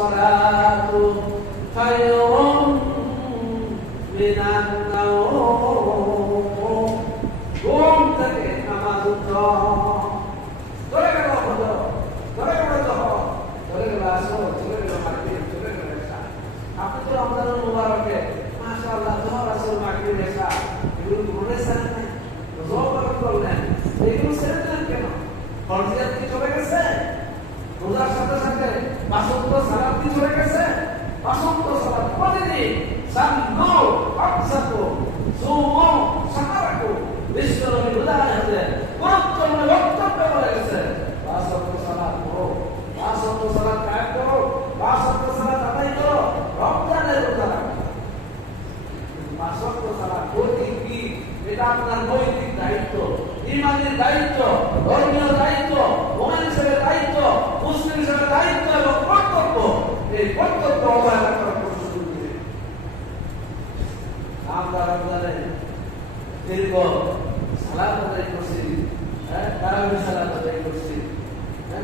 সালাতু খায়রুম মিনান নাওম। ঘুম থেকে নামাজ উত্তম। চলে গেল হজর, চলে গেল জহর, চলে গেল আসর, চলে গেল মাগরিব, চলে গেল ইশা। আপনি তো রমজানুল মুবারকে মাশাআল্লাহ জহর, আসর, মাগরিব, ইশা এগুলো মনে ছেড়ে নেন, জহর করলেন, এগুলো ছেড়ে দিলেন কেন? ফরজিয়াত কি চলে গেছে? রোজার সাথে সাথে পাঁচ ওয়াক্ত সালাত কি চলে গেছে? পাঁচ ওয়াক্ত সালাত প্রতিদিন সাল্লু আকসাতু সুমু সাহারাকু বিশ্বনবী উদাহরণ আছে, গুরুত্বপূর্ণ বক্তব্য বলে গেছে। পাঁচ ওয়াক্ত সালাত করো, পাঁচ ওয়াক্ত সালাত কায়েম করো, পাঁচ ওয়াক্ত সালাত আদায় করো, রমজানের রোজা রাখো। পাঁচ ওয়াক্ত সালাত নৈতিক কি? এটা আপনার নৈতিক দায়িত্ব, ইমানের দায়িত্ব, ধর্মীয় দায়িত্ব, মুমিন হিসেবে দায়িত্ব, মুসলিম হিসেবে দায়িত্ব এবং কর্তব্য। এই কর্তব্য অবহেলা করার কোনো সুযোগ নেই। আমরা রমজানে দীর্ঘ সালাত আদায় করছি, তারাবি সালাত আদায় করছি,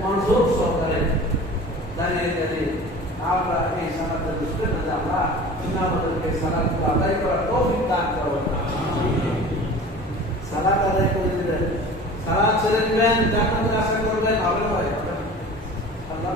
মনোযোগ সহকারে দাঁড়িয়ে দাঁড়িয়ে আমরা এই সালাতের বুঝতে না যে আমরা আমাদেরকে সালাত আদায় করার তৌফিক দান করবেন। সালাত আদায় করে দিলেন, সালাত ছেড়ে দিবেন, জান্নাতের আশা করবেন, হবে না? আল্লাহ